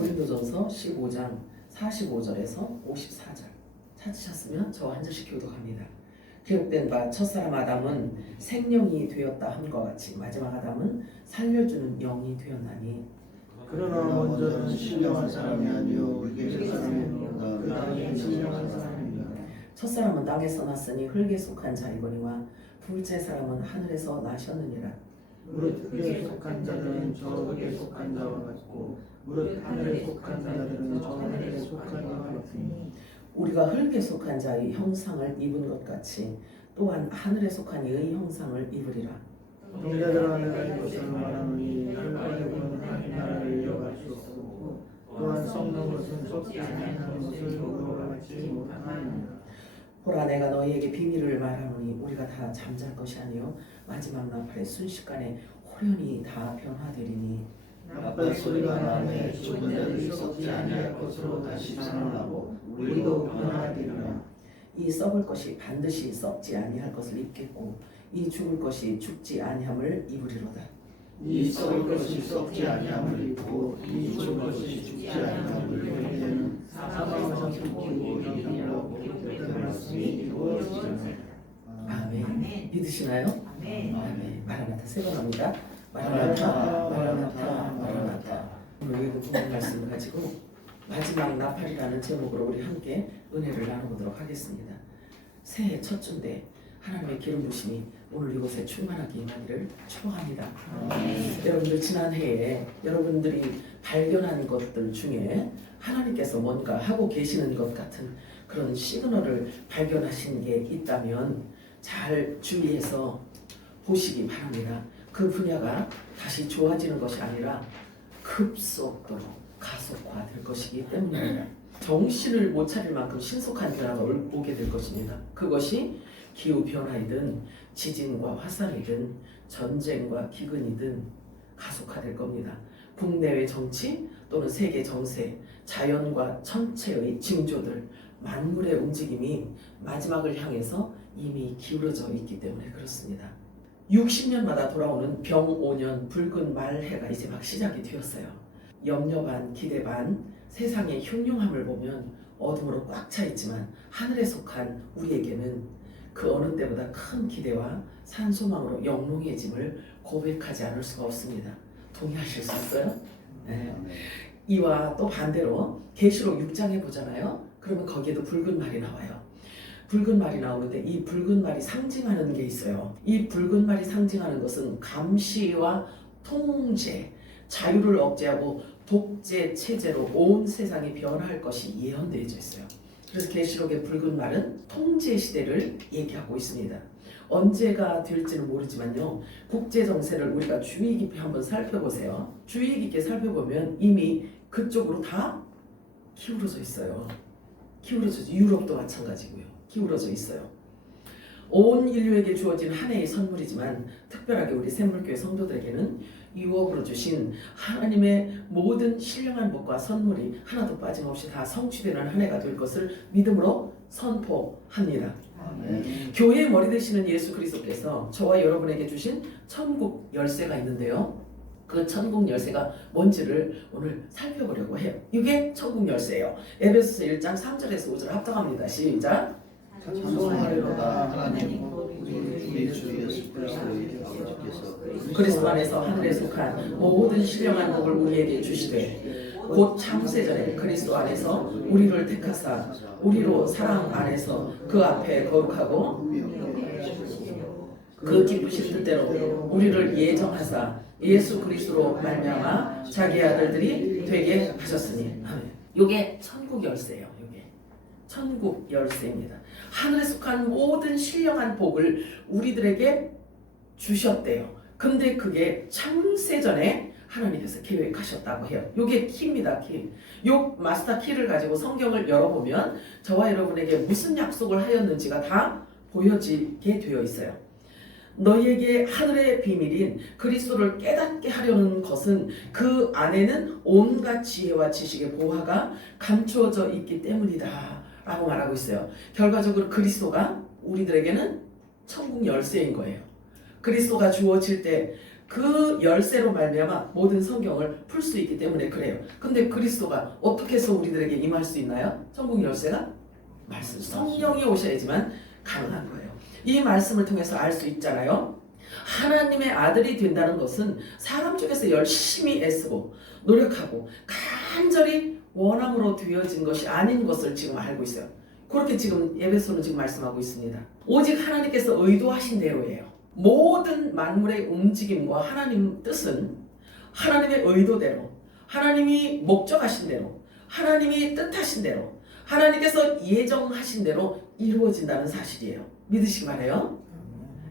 고린도전서 15장 45절에서 54절 찾으셨으면 저와 한 절씩 교독합니다. 기록된 바 첫사람 아담은 생명이 되었다 함과 같이 마지막 아담은 살려주는 영이 되었나니 그러나 먼저는 신령한 사람이 아니요 흙의 사람이로다. 그 다음에 신령한 사람이다. 첫사람은 땅에서 났으니 흙에 속한 자이거니와 둘째 사람은 하늘에서 나셨느니라. 무릇 흙에 속한 자들은 저 흙에 속한 자와 같고 무릇 하늘에 속한 자들은 저 하늘에 속한 자와 같으니 우리가 흙에 속한 자의 형상을 입은 것 같이 또한 하늘에 속한 이의 형상을 입으리라. 형제들아 내가 이것을 말하노니 흙과 육은 한 나라를 이어갈 수 없고 또한 썩는 것은 썩지 아니하는 것을 우리와 같이 못하나이다. 보라 내가 너희에게 비밀을 말하노니 우리가 다 잠잘 것이 아니요 마지막 나팔의 순식간에 호련히 다 변화되리니 나팔 소리가 나매 죽은 자들이 썩지 아니할 것으로 다시 살아나고 우리도 변화되리라. 이 썩을 것이 반드시 썩지 아니할 것을 입겠고 이 죽을 것이 죽지 아니함을 입으리로다. 이 썩을 것이 썩지 아니함을 입고 이 죽을 것이 죽지 아니함을 입으면 사망은 죽고 이기라고 기록된 말씀이 이루어지리라. 아멘. 믿으시나요? 아멘. 아멘. 마라나타 세 번 합니다. 마라나타, 마라나타, 마라나타. 오늘 읽은 본문 말씀을 가지고 마지막 나팔이라는 제목으로 우리 함께 은혜를 나눠보도록 하겠습니다. 새해 첫 주인데 하나님의 기름 부심이 오늘 이곳에 충만하게 임하기를 축복합니다. 여러분들 지난 해에 여러분들이 발견한 것들 중에 하나님께서 뭔가 하고 계시는 것 같은 그런 시그널을 발견하신 게 있다면 잘 주의해서 보시기 바랍니다. 그 분야가 다시 좋아지는 것이 아니라 급속도로 가속화될 것이기 때문입니다. 정신을 못 차릴 만큼 신속한 변화가 오게 될 것입니다. 그것이 기후변화이든 지진과 화산이든 전쟁과 기근이든 가속화될 겁니다. 국내외 정치 또는 세계 정세, 자연과 천체의 징조들, 만물의 움직임이 마지막을 향해서 이미 기울어져 있기 때문에 그렇습니다. 60년마다 돌아오는 병5년 붉은 말해가 이제 막 시작이 되었어요. 염려 반 기대 반 세상의 흉흉함을 보면 어둠으로 꽉 차 있지만 하늘에 속한 우리에게는 그 어느 때보다 큰 기대와 산소망으로 영롱해짐을 고백하지 않을 수가 없습니다. 동의하실 수 있어요? 네. 이와 또 반대로 계시록 6장에 보잖아요. 그러면 거기에도 붉은 말이 나와요. 붉은 말이 나오는데 이 붉은 말이 상징하는 게 있어요. 이 붉은 말이 상징하는 것은 감시와 통제, 자유를 억제하고 독재 체제로 온 세상이 변화할 것이 예언되어 있어요. 그래서 계시록의 붉은 말은 통제 시대를 얘기하고 있습니다. 언제가 될지는 모르지만요. 국제 정세를 우리가 주의 깊게 한번 살펴보세요. 주의 깊게 살펴보면 이미 그쪽으로 다 기울어져 있어요. 기울어져 유럽도 마찬가지고요. 기울어져 있어요. 온 인류에게 주어진 한 해의 선물이지만 특별하게 우리 샘물교회 성도들에게는 유업으로 주신 하나님의 모든 신령한 복과 선물이 하나도 빠짐없이 다 성취되는 한 해가 될 것을 믿음으로 선포합니다. 교회의 머리 되시는 예수 그리스도께서 저와 여러분에게 주신 천국 열쇠가 있는데요. 그 천국 열쇠가 뭔지를 오늘 살펴보려고 해요. 이게 천국 열쇠예요. 에베소서 1장 3절에서 5절 합성합니다. 시작. 찬송하리로다 하나님 우리 주 예수 그리스도의 아버지께서 그리스도 안에서 하늘에 속한 모든 신령한 복을 우리에게 주시되 곧 창세전에 그리스도 안에서 우리를 택하사 우리로 사랑 안에서 그 앞에 거룩하고 그 기쁘신 뜻대로 우리를 예정하사 예수 그리스도로 말미암아 자기 아들들이 되게 하셨으니 아멘. 요게 천국 열쇠예요. 요게 천국 열쇠입니다. 하늘에 속한 모든 신령한 복을 우리들에게 주셨대요. 근데 그게 창세전에 하나님께서 계획하셨다고 해요. 요게 키입니다. 키. 요 마스터 키를 가지고 성경을 열어보면 저와 여러분에게 무슨 약속을 하였는지가 다 보여지게 되어 있어요. 너희에게 하늘의 비밀인 그리스도를 깨닫게 하려는 것은 그 안에는 온갖 지혜와 지식의 보화가 감추어져 있기 때문이다 라고 말하고 있어요. 결과적으로 그리스도가 우리들에게는 천국 열쇠인 거예요. 그리스도가 주어질 때 그 열쇠로 말미암아 모든 성경을 풀 수 있기 때문에 그래요. 근데 그리스도가 어떻게 해서 우리들에게 임할 수 있나요? 천국 열쇠가 말씀, 성령이 오셔야지만 가능한 거예요. 이 말씀을 통해서 알 수 있잖아요. 하나님의 아들이 된다는 것은 사람 중에서 열심히 애쓰고 노력하고 간절히 원함으로 되어진 것이 아닌 것을 지금 알고 있어요. 그렇게 지금 에베소는 지금 말씀하고 있습니다. 오직 하나님께서 의도하신 대로예요. 모든 만물의 움직임과 하나님 뜻은 하나님의 의도대로, 하나님이 목적하신 대로, 하나님이 뜻하신 대로, 하나님께서 예정하신 대로 이루어진다는 사실이에요. 믿으시기 바라요.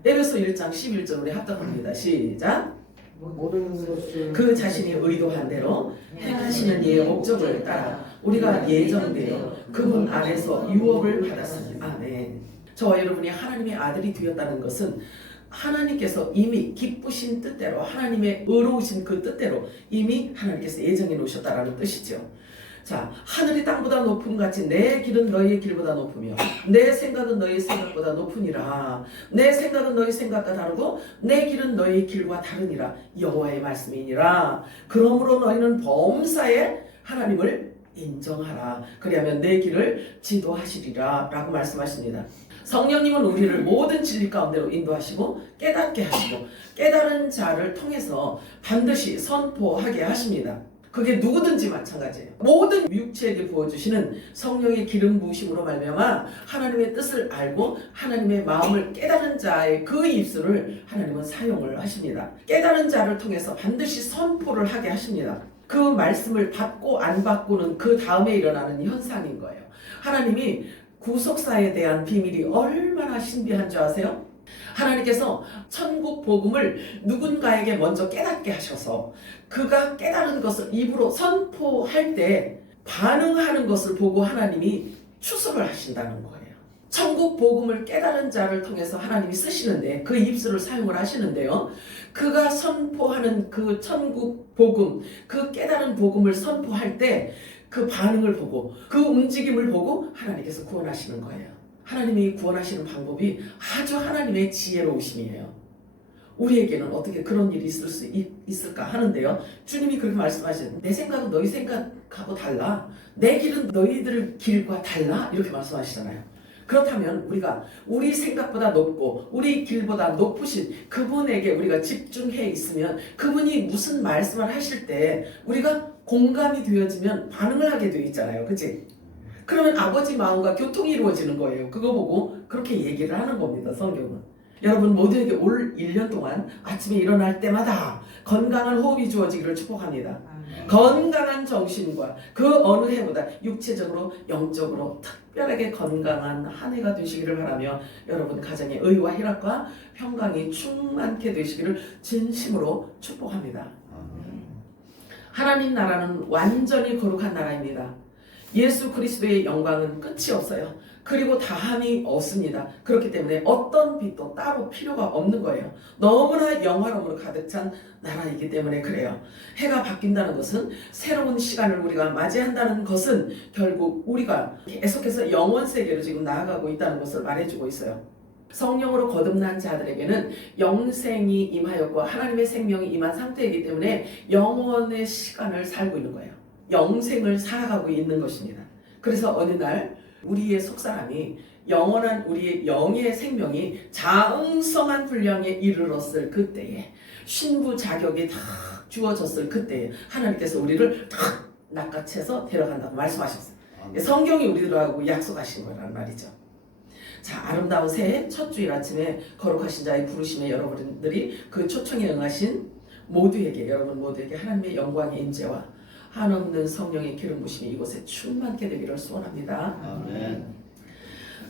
에베소 1장 11절 우리 합독합니다. 시작. 모든 것을 그 자신이 의도한 대로 행하시는 이의 목적을 따라 우리가 예정되어 그분 안에서 유업을 받았습니다. 아멘. 저와 여러분이 하나님의 아들이 되었다는 것은 하나님께서 이미 기쁘신 뜻대로, 하나님의 의로우신 그 뜻대로 이미 하나님께서 예정해 놓으셨다라는 뜻이죠. 자, 하늘이 땅보다 높음 같이 내 길은 너희의 길보다 높으며 내 생각은 너희의 생각보다 높으니라. 내 생각은 너희 생각과 다르고 내 길은 너희의 길과 다르니라. 여호와의 말씀이니라. 그러므로 너희는 범사에 하나님을 인정하라. 그리하면 내 길을 지도하시리라 라고 말씀하십니다. 성령님은 우리를 모든 진리 가운데로 인도하시고 깨닫게 하시고 깨달은 자를 통해서 반드시 선포하게 하십니다. 그게 누구든지 마찬가지예요. 모든 육체에게 부어주시는 성령의 기름 부으심으로 말미암아 하나님의 뜻을 알고 하나님의 마음을 깨달은 자의 그 입술을 하나님은 사용을 하십니다. 깨달은 자를 통해서 반드시 선포를 하게 하십니다. 그 말씀을 받고 안 받고는 그 다음에 일어나는 현상인 거예요. 하나님이 구속사에 대한 비밀이 얼마나 신비한 줄 아세요? 하나님께서 천국 복음을 누군가에게 먼저 깨닫게 하셔서 그가 깨달은 것을 입으로 선포할 때 반응하는 것을 보고 하나님이 추수를 하신다는 거예요. 천국 복음을 깨달은 자를 통해서 하나님이 쓰시는데 그 입술을 사용을 하시는데요. 그가 선포하는 그 천국 복음, 그 깨달은 복음을 선포할 때 그 반응을 보고 그 움직임을 보고 하나님께서 구원하시는 거예요. 하나님이 구원하시는 방법이 아주 하나님의 지혜로우심이에요. 우리에게는 어떻게 그런 일이 있을 수 있을까 하는데요. 주님이 그렇게 말씀하시는 내 생각은 너희 생각하고 달라. 내 길은 너희들 길과 달라. 이렇게 말씀하시잖아요. 그렇다면 우리가 우리 생각보다 높고 우리 길보다 높으신 그분에게 우리가 집중해 있으면 그분이 무슨 말씀을 하실 때 우리가 공감이 되어지면 반응을 하게 되어 있잖아요. 그치? 그러면 아버지 마음과 교통이 이루어지는 거예요. 그거 보고 그렇게 얘기를 하는 겁니다. 성경은. 여러분 모두에게 올 1년 동안 아침에 일어날 때마다 건강한 호흡이 주어지기를 축복합니다. 건강한 정신과 그 어느 해보다 육체적으로 영적으로 특별하게 건강한 한 해가 되시기를 바라며 여러분 가정의 의와 희락과 평강이 충만케 되시기를 진심으로 축복합니다. 하나님 나라는 완전히 거룩한 나라입니다. 예수 그리스도의 영광은 끝이 없어요. 그리고 다함이 없습니다. 그렇기 때문에 어떤 빛도 따로 필요가 없는 거예요. 너무나 영화로움으로 가득 찬 나라이기 때문에 그래요. 해가 바뀐다는 것은 새로운 시간을 우리가 맞이한다는 것은 결국 우리가 계속해서 영원 세계로 지금 나아가고 있다는 것을 말해주고 있어요. 성령으로 거듭난 자들에게는 영생이 임하였고 하나님의 생명이 임한 상태이기 때문에 영원의 시간을 살고 있는 거예요. 영생을 살아가고 있는 것입니다. 그래서 어느 날 우리의 속사람이 영원한 우리의 영의 생명이 장성한 분량에 이르렀을 그때에 신부 자격이 다 주어졌을 그때에 하나님께서 우리를 탁 낚아채서 데려간다고 말씀하셨어요. 성경이 우리들하고 약속하신 거란 말이죠. 자, 아름다운 새해 첫 주일 아침에 거룩하신 자의 부르심에 여러분들이 그 초청에 응하신 모두에게 여러분 모두에게 하나님의 영광의 임재와 한없는 성령의 기름 부심이 이곳에 충만케 되기를 소원합니다. 아멘.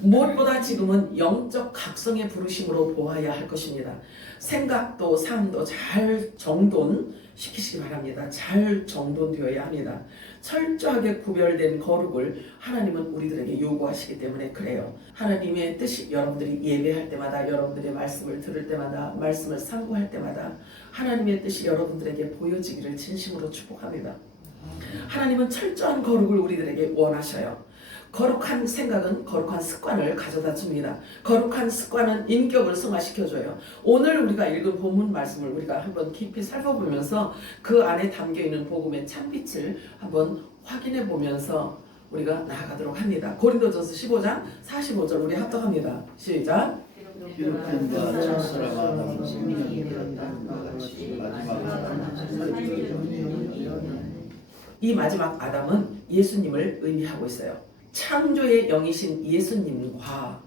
무엇보다 지금은 영적 각성의 부르심으로 보아야 할 것입니다. 생각도 삶도 잘 정돈시키시기 바랍니다. 잘 정돈되어야 합니다. 철저하게 구별된 거룩을 하나님은 우리들에게 요구하시기 때문에 그래요. 하나님의 뜻이 여러분들이 예배할 때마다 여러분들의 말씀을 들을 때마다 말씀을 상고할 때마다 하나님의 뜻이 여러분들에게 보여지기를 진심으로 축복합니다. 하나님은 철저한 거룩을 우리들에게 원하셔요. 거룩한 생각은 거룩한 습관을 가져다 줍니다. 거룩한 습관은 인격을 승화시켜줘요. 오늘 우리가 읽은 본문 말씀을 우리가 한번 깊이 살펴보면서 그 안에 담겨있는 복음의 참빛을 한번 확인해 보면서 우리가 나아가도록 합니다. 고린도전서 15장 45절 우리 합독합니다. 시작. 기록된 바 첫사람 아담은 생명이 되었다는 것 같이 마지막 이 마지막 아담은 예수님을 의미하고 있어요. 창조의 영이신 예수님과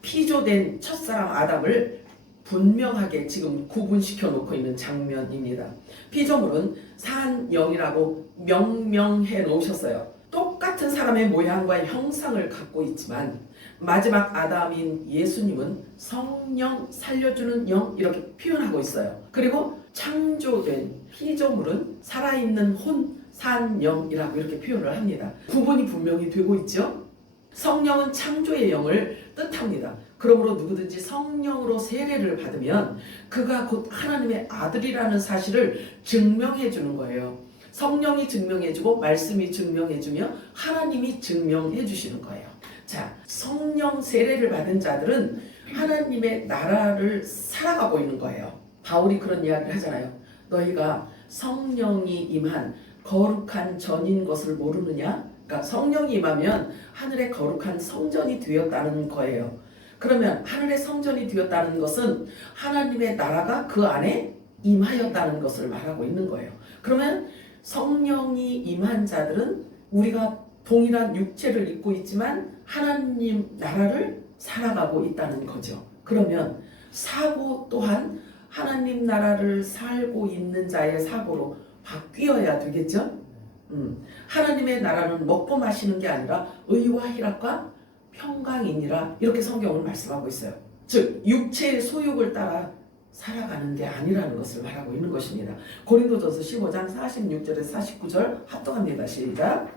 피조된 첫사람 아담을 분명하게 지금 구분시켜 놓고 있는 장면입니다. 피조물은 산 영이라고 명명해 놓으셨어요. 똑같은 사람의 모양과 형상을 갖고 있지만 마지막 아담인 예수님은 성령 살려주는 영 이렇게 표현하고 있어요. 그리고 창조된 피조물은 살아있는 혼 산영이라고 이렇게 표현을 합니다. 구분이 분명히 되고 있죠. 성령은 창조의 영을 뜻합니다. 그러므로 누구든지 성령으로 세례를 받으면 그가 곧 하나님의 아들이라는 사실을 증명해 주는 거예요. 성령이 증명해주고 말씀이 증명해주며 하나님이 증명해 주시는 거예요. 자, 성령 세례를 받은 자들은 하나님의 나라를 살아가고 있는 거예요. 바울이 그런 이야기를 하잖아요. 너희가 성령이 임한 거룩한 전인 것을 모르느냐? 그러니까 성령이 임하면 하늘의 거룩한 성전이 되었다는 거예요. 그러면 하늘의 성전이 되었다는 것은 하나님의 나라가 그 안에 임하였다는 것을 말하고 있는 거예요. 그러면 성령이 임한 자들은 우리가 동일한 육체를 입고 있지만 하나님 나라를 살아가고 있다는 거죠. 그러면 사고 또한 하나님 나라를 살고 있는 자의 사고로 바뀌어야 되겠죠? 하나님의 나라는 먹고 마시는 게 아니라 의와 희락과 평강이니라 이렇게 성경은 말씀하고 있어요. 즉 육체의 소욕을 따라 살아가는 게 아니라는 것을 말하고 있는 것입니다. 고린도전서 15장 46절에서 49절 합독합니다. 시작.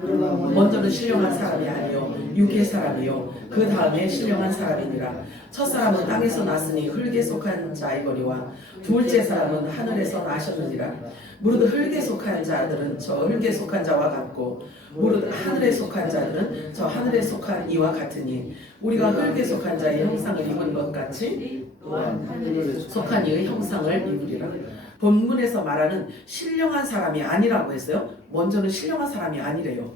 먼저는 신령한 사람이 아니요 육의 사람이요 그 다음에 신령한 사람이니라. 첫사람은 땅에서 났으니 흙에 속한 자이거니와 둘째 사람은 하늘에서 나셨느니라. 무릇 흙에 속한 자들은 저 흙에 속한 자와 같고 무릇 하늘에 속한 자들은 저 하늘에 속한 이와 같으니 우리가 흙에 속한 자의 형상을 입은 것 같이 또한 하늘에 속한 이의 형상을 입으리라. 본문에서 말하는 신령한 사람이 아니라고 했어요. 먼저는 신령한 사람이 아니래요.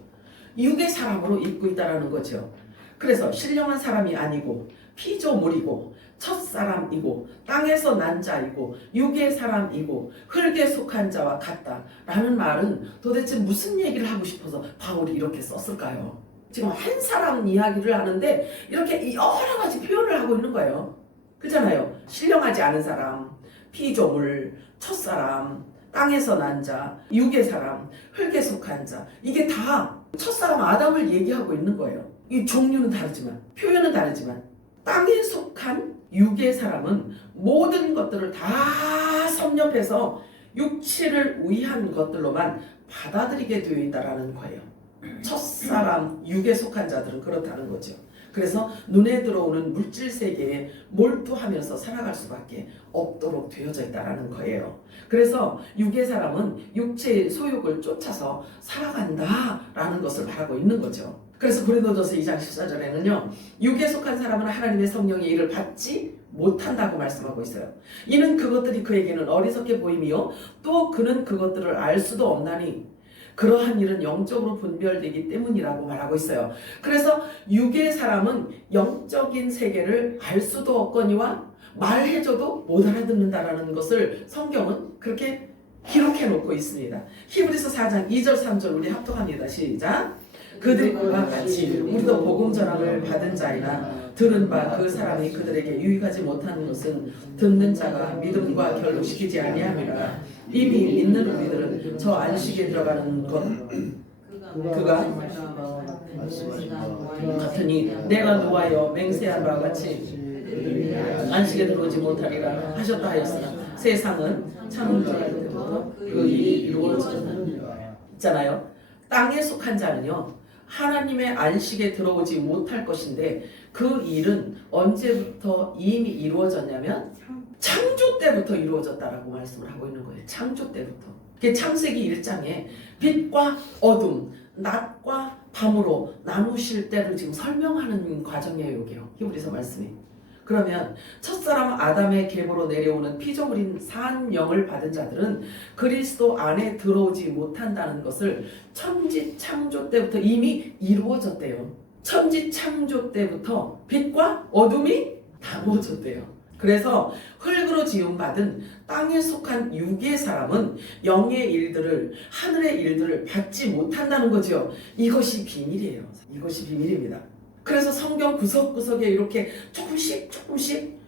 육의 사람으로 입고 있다는 거죠. 그래서 신령한 사람이 아니고 피조물이고 첫사람이고 땅에서 난 자이고 육의 사람이고 흙에 속한 자와 같다라는 말은 도대체 무슨 얘기를 하고 싶어서 바울이 이렇게 썼을까요? 지금 한 사람 이야기를 하는데 이렇게 여러 가지 표현을 하고 있는 거예요. 그렇잖아요. 신령하지 않은 사람, 피조물, 첫사람, 땅에서 난 자, 육의 사람, 흙에 속한 자, 이게 다 첫사람 아담을 얘기하고 있는 거예요. 이 종류는 다르지만, 표현은 다르지만 땅에 속한 육의 사람은 모든 것들을 다 섭렵해서 육체를 위한 것들로만 받아들이게 되어 있다는 거예요. 첫사람 육에 속한 자들은 그렇다는 거죠. 그래서 눈에 들어오는 물질 세계에 몰두하면서 살아갈 수밖에 없도록 되어져 있다는 거예요. 그래서 육의 사람은 육체의 소욕을 쫓아서 살아간다라는 것을 말하고 있는 거죠. 그래서 고린도전서 2장 14절에는요. 육에 속한 사람은 하나님의 성령의 일을 받지 못한다고 말씀하고 있어요. 이는 그것들이 그에게는 어리석게 보임이요 또 그는 그것들을 알 수도 없나니 그러한 일은 영적으로 분별되기 때문이라고 말하고 있어요. 그래서 육의 사람은 영적인 세계를 알 수도 없거니와 말해줘도 못 알아듣는다라는 것을 성경은 그렇게 기록해 놓고 있습니다. 히브리서 4장 2절 3절 우리 합독합니다. 시작. 그들과 같이 우리도 복음 전함을 받은 자이나 들은 바 그 사람이 그들에게 유익하지 못하는 것은 듣는 자가 믿음과 결론시키지 아니함이라. 이미 믿는 우리들은 저 안식에 들어가는 것 그가 같으니 내가 노하여 맹세한 바와 같이 안식에 들어오지 못하리라 하셨다 하였으나 세상은 창조할 때부터 그 일이 이루어졌잖아요. 땅에 속한 자는요 하나님의 안식에 들어오지 못할 것인데 그 일은 언제부터 이미 이루어졌냐면 창조 때부터 이루어졌다라고 말씀을 하고 있는 거예요. 창조 때부터. 창세기 1장에 빛과 어둠, 낮과 밤으로 나누실 때를 지금 설명하는 과정이에요. 여기요. 히브리서 말씀이. 그러면 첫사람 아담의 계보로 내려오는 피조물인 산 영을 받은 자들은 그리스도 안에 들어오지 못한다는 것을 천지 창조 때부터 이미 이루어졌대요. 천지 창조 때부터 빛과 어둠이 나누어졌대요. 그래서 흙으로 지음받은 땅에 속한 육의 사람은 영의 일들을, 하늘의 일들을 받지 못한다는 거죠. 이것이 비밀이에요. 이것이 비밀입니다. 그래서 성경 구석구석에 이렇게 조금씩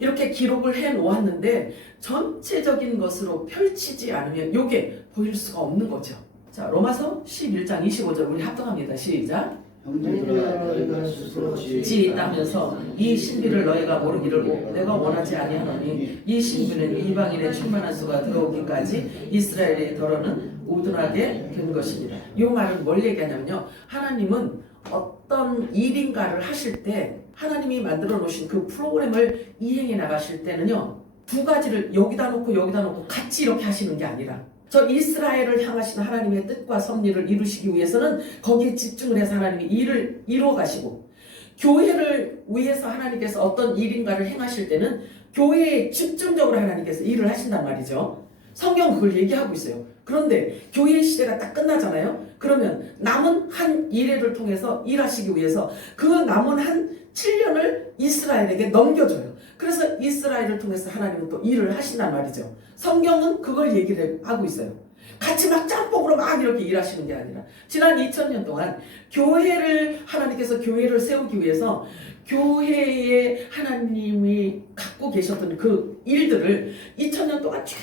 이렇게 기록을 해 놓았는데 전체적인 것으로 펼치지 않으면 이게 보일 수가 없는 거죠. 자, 로마서 11장 25절 우리 합동합니다. 시작. 형제들아 너희가 스스로 지있다면서 이 신비를 너희가 모르기를 내가 원하지 아니하노니 이 신비는 이방인의 충만한 수가 들어오기까지 이스라엘의 더러는 우둔하게 된 것입니다. 이 말은 뭘 얘기하냐면요, 하나님은 어떤 일인가를 하실 때 하나님이 만들어 놓으신 그 프로그램을 이행해 나가실 때는요, 두 가지를 여기다 놓고 같이 이렇게 하시는 게 아니라 저 이스라엘을 향하신 하나님의 뜻과 섭리를 이루시기 위해서는 거기에 집중을 해서 하나님이 일을 이루어 가시고, 교회를 위해서 하나님께서 어떤 일인가를 행하실 때는 교회에 집중적으로 하나님께서 일을 하신단 말이죠. 성경 그걸 얘기하고 있어요. 그런데 교회의 시대가 딱 끝나잖아요. 그러면 남은 한 이래를 통해서 일하시기 위해서 그 남은 한 7년을 이스라엘에게 넘겨줘요. 그래서 이스라엘을 통해서 하나님은 또 일을 하신단 말이죠. 성경은 그걸 얘기를 하고 있어요. 같이 막 짬뽕으로 막 이렇게 일하시는 게 아니라 지난 2000년 동안 교회를, 하나님께서 교회를 세우기 위해서 교회에 하나님이 갖고 계셨던 그 일들을 2000년 동안 쭉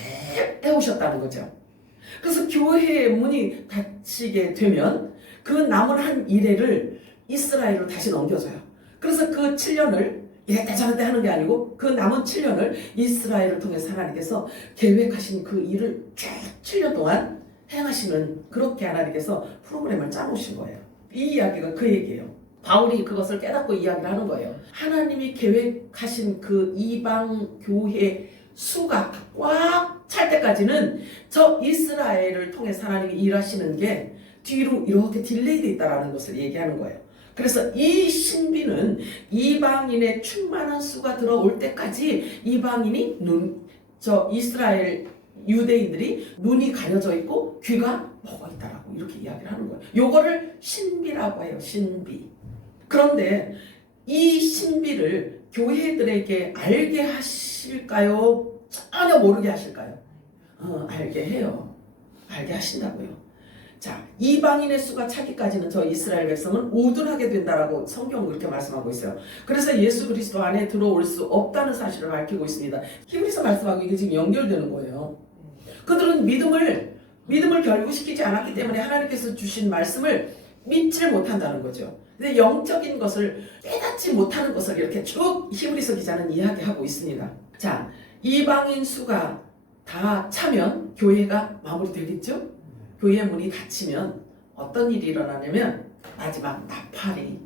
해오셨다는 거죠. 그래서 교회의 문이 닫히게 되면 그 남은 한 이래를 이스라엘로 다시 넘겨줘요. 그래서 그 7년을 이랬다 저랬다 하는 게 아니고 그 남은 7년을 이스라엘을 통해서 하나님께서 계획하신 그 일을 쭉 7년 동안 행하시는, 그렇게 하나님께서 프로그램을 짜놓으신 거예요. 이 이야기가 그 얘기예요. 바울이 그것을 깨닫고 이야기를 하는 거예요. 하나님이 계획하신 그 이방 교회 수가 꽉 찰 때까지는 저 이스라엘을 통해서 하나님이 일하시는 게 뒤로 이렇게 딜레이돼 있다는 것을 얘기하는 거예요. 그래서 이 신비는 이방인의 충만한 수가 들어올 때까지 이방인이 이스라엘 유대인들이 눈이 가려져 있고 귀가 먹어 있다라고 이렇게 이야기를 하는 거예요. 요거를 신비라고 해요. 신비. 그런데 이 신비를 교회들에게 알게 하실까요? 전혀 모르게 하실까요? 알게 해요. 알게 하신다고요. 자, 이방인의 수가 차기까지는 저 이스라엘 백성은 우둔하게 된다라고 성경은 그렇게 말씀하고 있어요. 그래서 예수 그리스도 안에 들어올 수 없다는 사실을 밝히고 있습니다. 히브리서 말씀하고 이게 지금 연결되는 거예요. 그들은 믿음을 결부시키지 않았기 때문에 하나님께서 주신 말씀을 믿지 못한다는 거죠. 근데 영적인 것을 깨닫지 못하는 것을 이렇게 쭉 히브리서 기자는 이야기하고 있습니다. 자, 이방인 수가 다 차면 교회가 마무리되겠죠? 교회의 문이 닫히면 어떤 일이 일어나냐면 마지막 나팔이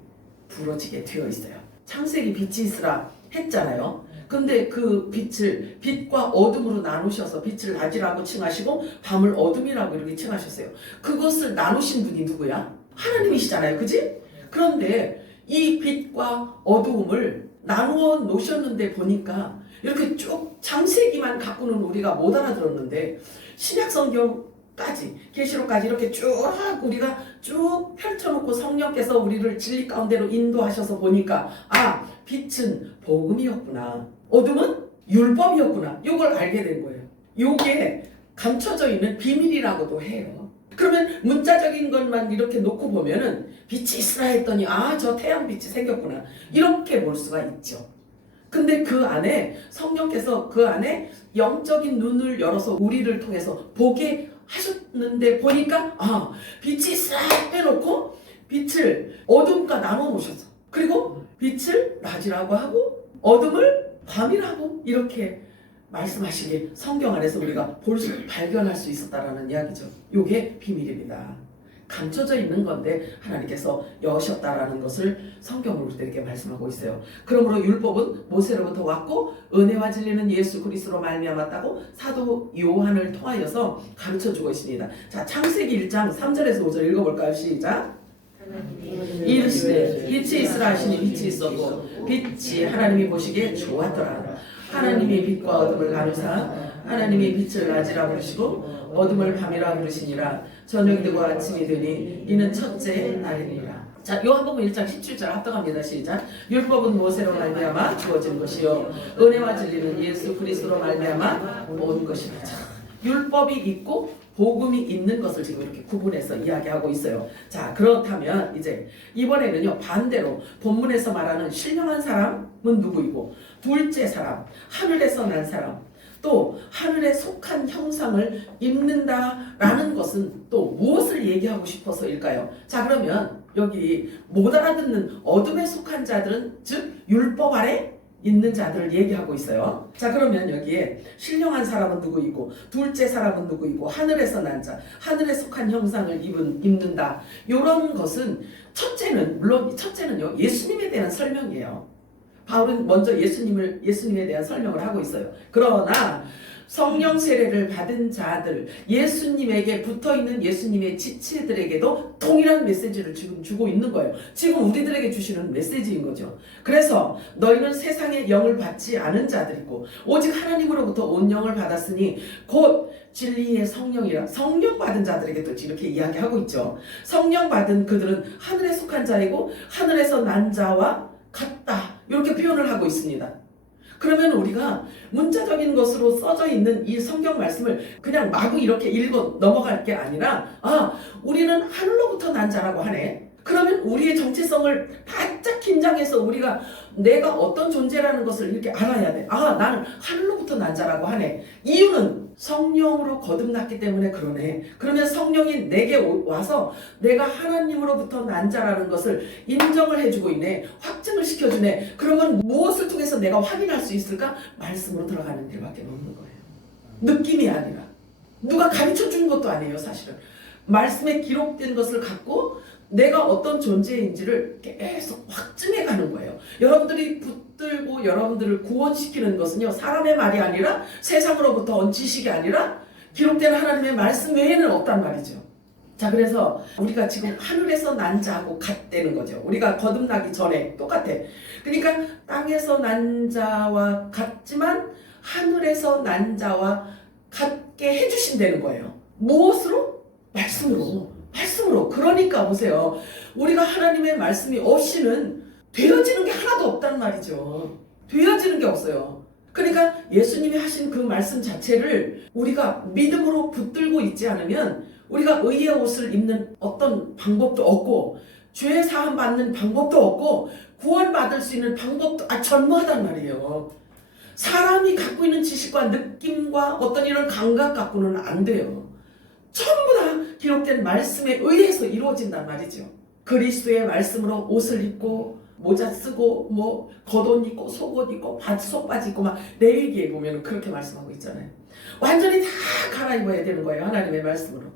부러지게 되어 있어요. 창세기 빛이 있으라 했잖아요. 근데 그 빛을 빛과 어둠으로 나누셔서 빛을 낮이라고 칭하시고 밤을 어둠이라고 이렇게 칭하셨어요. 그것을 나누신 분이 누구야? 하나님이시잖아요. 그지? 그런데 이 빛과 어두움을 나누어 놓으셨는데 보니까 이렇게 쭉 창세기만 갖고는 우리가 못 알아들었는데 신약 성경까지 계시록까지 이렇게 쭉 우리가 쭉 펼쳐놓고 성령께서 우리를 진리 가운데로 인도하셔서 보니까 아, 빛은 복음이었구나, 어둠은 율법이었구나, 이걸 알게 된 거예요. 이게 감춰져 있는 비밀이라고도 해요. 그러면 문자적인 것만 이렇게 놓고 보면은 빛이 있으라 했더니 아, 저 태양빛이 생겼구나, 이렇게 볼 수가 있죠. 근데 그 안에 성령께서 그 안에 영적인 눈을 열어서 우리를 통해서 보게 하셨는데 보니까 아, 빛이 있으라 해놓고 빛을 어둠과 나눠 놓으셔서, 그리고 빛을 낮이라고 하고 어둠을 밤이라고 이렇게 말씀하시길 성경 안에서 우리가 발견할 수 있었다라는 이야기죠. 이게 비밀입니다. 감춰져 있는 건데 하나님께서 여셨다라는 것을 성경으로 이렇게 말씀하고 있어요. 그러므로 율법은 모세로부터 왔고 은혜와 진리는 예수 그리스도로 말미암았다고 사도 요한을 통하여서 가르쳐주고 있습니다. 자, 창세기 1장 3절에서 5절 읽어볼까요? 시작. 이르시되 빛이 있으라 하시니 빛이 있었고 빛이 하나님이 보시기에 좋았더라. 하나님이 빛과 어둠을 나누사 하나님이 빛을 낮이라 부르시고 어둠을 밤이라 부르시니라. 저녁이 되고 아침이 되니 이는 첫째 날이니라. 자, 요한복음 1장 17절 합독합니다. 시작. 율법은 모세로 말미암아 주어진 것이요 은혜와 진리는 예수 그리스도로 말미암아 온 것이라. 율법이 있고 복음이 있는 것을 지금 이렇게 구분해서 이야기하고 있어요. 자, 그렇다면 이제 이번에는요 반대로 본문에서 말하는 신령한 사람은 누구이고 둘째 사람, 하늘에서 난 사람, 또 하늘에 속한 형상을 입는다라는 것은 또 무엇을 얘기하고 싶어서일까요? 자, 그러면 여기 못 알아듣는 어둠에 속한 자들은 즉 율법 아래 있는 자들을 얘기하고 있어요. 자, 그러면 여기에 신령한 사람은 누구이고 둘째 사람은 누구이고 하늘에서 난 자, 하늘에 속한 형상을 입는다. 이런 것은 물론 첫째는요 예수님에 대한 설명이에요. 바울은 먼저 예수님에 대한 설명을 하고 있어요. 그러나 성령 세례를 받은 자들, 예수님에게 붙어있는 예수님의 지체들에게도 동일한 메시지를 지금 주고 있는 거예요. 지금 우리들에게 주시는 메시지인 거죠. 그래서 너희는 세상의 영을 받지 않은 자들이고 오직 하나님으로부터 온 영을 받았으니 곧 진리의 성령이라. 성령 받은 자들에게도 이렇게 이야기하고 있죠. 성령 받은 그들은 하늘에 속한 자이고 하늘에서 난 자와 같다. 이렇게 표현을 하고 있습니다. 그러면 우리가 문자적인 것으로 써져 있는 이 성경 말씀을 그냥 마구 이렇게 읽어 넘어갈 게 아니라 우리는 하늘로부터 난 자라고 하네. 그러면 우리의 정체성을 바짝 긴장해서 우리가 내가 어떤 존재라는 것을 이렇게 알아야 돼. 나는 하늘로부터 난 자라고 하네. 이유는 성령으로 거듭났기 때문에 그러네. 그러면 성령이 내게 와서 내가 하나님으로부터 난 자라는 것을 인정을 해주고 있네. 확증을 시켜주네. 그러면 무엇을 통해서 내가 확인할 수 있을까? 말씀으로 들어가는 길밖에 없는 거예요. 느낌이 아니라 누가 가르쳐 준 것도 아니에요. 사실은 말씀에 기록된 것을 갖고 내가 어떤 존재인지를 계속 확증해 가는 거예요. 여러분들이 붙들고 여러분들을 구원시키는 것은요 사람의 말이 아니라 세상으로부터 온 지식이 아니라 기록된 하나님의 말씀 외에는 없단 말이죠. 자, 그래서 우리가 지금 하늘에서 난 자하고 같다는 거죠. 우리가 거듭나기 전에 똑같아. 그러니까 땅에서 난 자와 같지만 하늘에서 난 자와 같게 해주신다는 거예요. 무엇으로? 말씀으로. 그러니까 보세요. 우리가 하나님의 말씀이 없이는 되어지는 게 하나도 없단 말이죠. 되어지는 게 없어요. 그러니까 예수님이 하신 그 말씀 자체를 우리가 믿음으로 붙들고 있지 않으면 우리가 의의 옷을 입는 어떤 방법도 없고 죄 사함 받는 방법도 없고 구원받을 수 있는 방법도 전무하단 말이에요. 사람이 갖고 있는 지식과 느낌과 어떤 이런 감각 갖고는 안 돼요. 전부 다 기록된 말씀에 의해서 이루어진단 말이죠. 그리스도의 말씀으로 옷을 입고 모자 쓰고 겉옷 입고 속옷 입고 속바지 입고 막 레위기에 보면 그렇게 말씀하고 있잖아요. 완전히 다 갈아입어야 되는 거예요. 하나님의 말씀으로.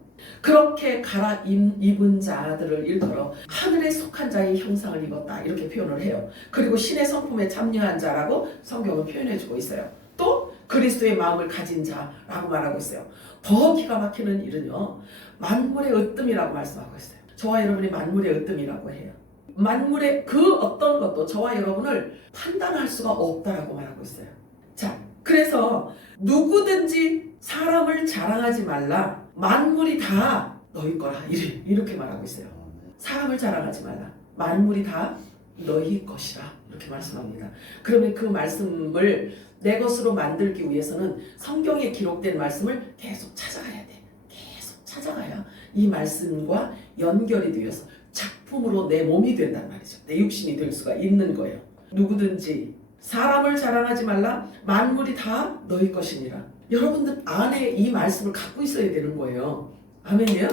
그렇게 갈아입은 자들을 일컬어 하늘에 속한 자의 형상을 입었다 이렇게 표현을 해요. 그리고 신의 성품에 참여한 자라고 성경은 표현해주고 있어요. 또 그리스도의 마음을 가진 자라고 말하고 있어요. 더 기가 막히는 일은요 만물의 으뜸이라고 말씀하고 있어요. 저와 여러분이 만물의 으뜸이라고 해요. 만물의 그 어떤 것도 저와 여러분을 판단할 수가 없다라고 말하고 있어요. 자, 그래서 누구든지 사람을 자랑하지 말라. 만물이 다 너희 거라. 이렇게 말하고 있어요. 사람을 자랑하지 말라. 만물이 다 너희 것이라. 이렇게 말씀합니다. 그러면 그 말씀을 내 것으로 만들기 위해서는 성경에 기록된 말씀을 계속 찾아가야 돼. 계속 찾아가야 이 말씀과 연결이 되어서 작품으로 내 몸이 된단 말이죠. 내 육신이 될 수가 있는 거예요. 누구든지 사람을 자랑하지 말라. 만물이 다 너희 것이니라. 여러분들 안에 이 말씀을 갖고 있어야 되는 거예요. 아멘이요?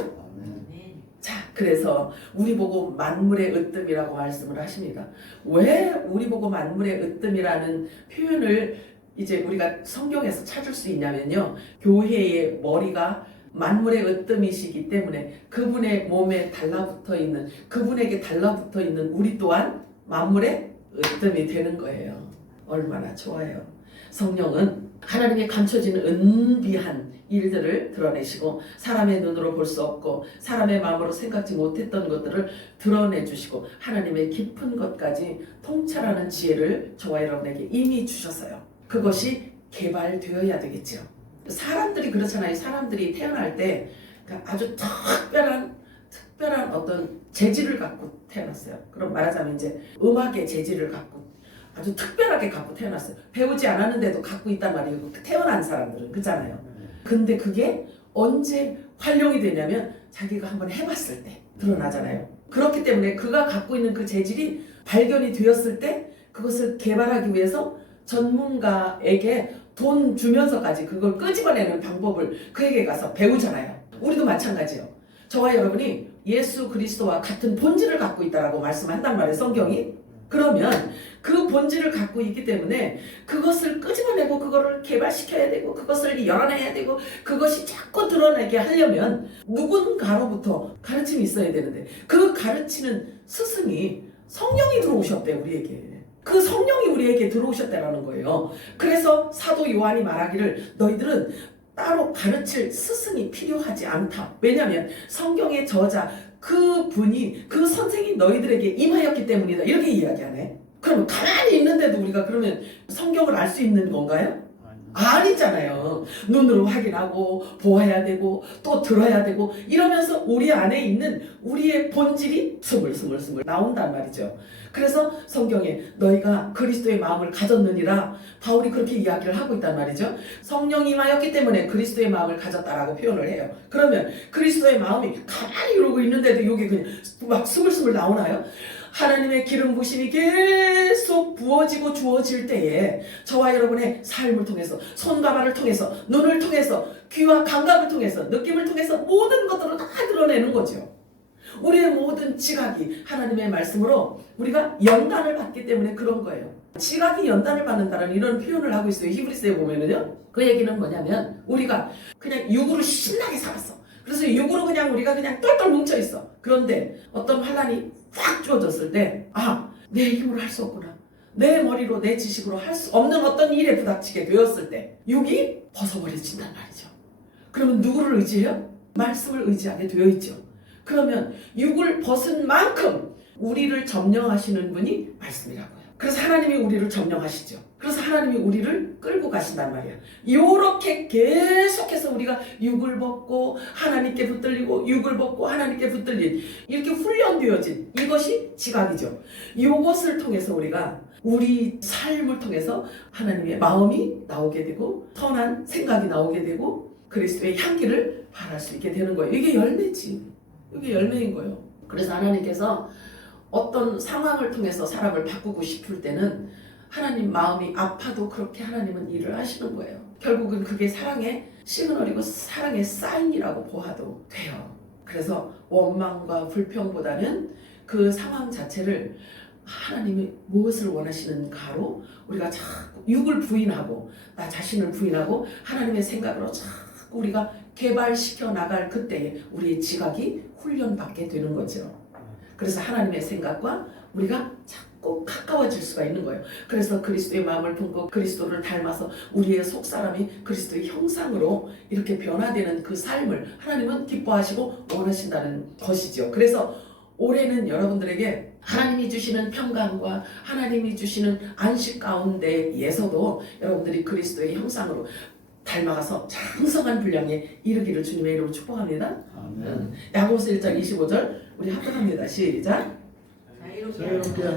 자, 그래서 우리 보고 만물의 으뜸이라고 말씀을 하십니다. 왜 우리 보고 만물의 으뜸이라는 표현을 이제 우리가 성경에서 찾을 수 있냐면요. 교회의 머리가 만물의 으뜸이시기 때문에 그분의 몸에 달라붙어 있는, 그분에게 달라붙어 있는 우리 또한 만물의 으뜸이 되는 거예요. 얼마나 좋아요. 성령은 하나님의 감춰진 은비한 일들을 드러내시고 사람의 눈으로 볼 수 없고 사람의 마음으로 생각지 못했던 것들을 드러내 주시고 하나님의 깊은 것까지 통찰하는 지혜를 저와 여러분에게 이미 주셨어요. 그것이 개발되어야 되겠죠. 사람들이 그렇잖아요. 사람들이 태어날 때 아주 특별한 어떤 재질을 갖고 태어났어요. 그럼 말하자면 이제 음악의 재질을 갖고 아주 특별하게 갖고 태어났어요. 배우지 않았는데도 갖고 있단 말이에요. 태어난 사람들은 그렇잖아요. 근데 그게 언제 활용이 되냐면 자기가 한번 해봤을 때 드러나잖아요. 그렇기 때문에 그가 갖고 있는 그 재질이 발견이 되었을 때 그것을 개발하기 위해서 전문가에게 돈 주면서까지 그걸 끄집어내는 방법을 그에게 가서 배우잖아요. 우리도 마찬가지예요. 저와 여러분이 예수 그리스도와 같은 본질을 갖고 있다라고 말씀한단 말이에요. 성경이. 그러면 그 본질을 갖고 있기 때문에 그것을 끄집어내고 그거를 개발시켜야 되고 그것을 열어내야 되고 그것이 자꾸 드러나게 하려면 누군가로부터 가르침이 있어야 되는데 그 가르치는 스승이 성령이 들어오셨대요. 우리에게. 그 성령이 우리에게 들어오셨다라는 거예요. 그래서 사도 요한이 말하기를 너희들은 따로 가르칠 스승이 필요하지 않다. 왜냐하면 성경의 저자 그 분이 그 선생이 너희들에게 임하였기 때문이다. 이렇게 이야기하네. 그럼 가만히 있는데도 우리가 그러면 성경을 알 수 있는 건가요? 아니잖아요. 눈으로 확인하고 보아야 되고 또 들어야 되고 이러면서 우리 안에 있는 우리의 본질이 스물스물 나온단 말이죠. 그래서 성경에 너희가 그리스도의 마음을 가졌느니라 바울이 그렇게 이야기를 하고 있단 말이죠. 성령이 임하였기 때문에 그리스도의 마음을 가졌다라고 표현을 해요. 그러면 그리스도의 마음이 가만히 이러고 있는데도 이게 그냥 막 스물스물 나오나요? 하나님의 기름 부심이 계속 부어지고 주어질 때에 저와 여러분의 삶을 통해서 손과 발을 통해서 눈을 통해서 귀와 감각을 통해서 느낌을 통해서 모든 것들을 다 드러내는 거죠. 우리의 모든 지각이 하나님의 말씀으로 우리가 연단을 받기 때문에 그런 거예요. 지각이 연단을 받는다는 이런 표현을 하고 있어요. 히브리서에 보면은요. 그 얘기는 뭐냐면 우리가 그냥 육으로 신나게 살았어. 그래서 육으로 그냥 우리가 그냥 똘똘 뭉쳐 있어. 그런데 어떤 환난이 꽉 주어졌을 때 내 힘으로 할 수 없구나. 내 머리로 내 지식으로 할 수 없는 어떤 일에 부닥치게 되었을 때 육이 벗어버려진단 말이죠. 그러면 누구를 의지해요? 말씀을 의지하게 되어 있죠. 그러면 육을 벗은 만큼 우리를 점령하시는 분이 말씀이라고요. 그래서 하나님이 우리를 점령하시죠. 그래서 하나님이 우리를 끌고 가신단 말이야. 요렇게 계속해서 우리가 육을 벗고 하나님께 붙들리고 육을 벗고 하나님께 붙들린 이렇게 훈련되어진 이것이 지각이죠. 이것을 통해서 우리가 우리 삶을 통해서 하나님의 마음이 나오게 되고 선한 생각이 나오게 되고 그리스도의 향기를 발할 수 있게 되는 거예요. 이게 열매지. 이게 열매인 거예요. 그래서 하나님께서 어떤 상황을 통해서 사람을 바꾸고 싶을 때는 하나님 마음이 아파도 그렇게 하나님은 일을 하시는 거예요. 결국은 그게 사랑의 시그널이고 사랑의 사인이라고 보아도 돼요. 그래서 원망과 불평보다는 그 상황 자체를 하나님이 무엇을 원하시는가로 우리가 자꾸 육을 부인하고 나 자신을 부인하고 하나님의 생각으로 자꾸 우리가 개발시켜 나갈 그때에 우리의 지각이 훈련받게 되는 거죠. 그래서 하나님의 생각과 우리가 자꾸 가까워질 수가 있는 거예요. 그래서 그리스도의 마음을 품고 그리스도를 닮아서 우리의 속사람이 그리스도의 형상으로 이렇게 변화되는 그 삶을 하나님은 기뻐하시고 원하신다는 것이죠. 그래서 올해는 여러분들에게 하나님이 주시는 평강과 하나님이 주시는 안식 가운데에서도 여러분들이 그리스도의 형상으로 닮아가서 장성한 분량에 이르기를 주님의 이름으로 축복합니다. 아멘. 야고보서 1장 25절 우리 합독합니다. 시작.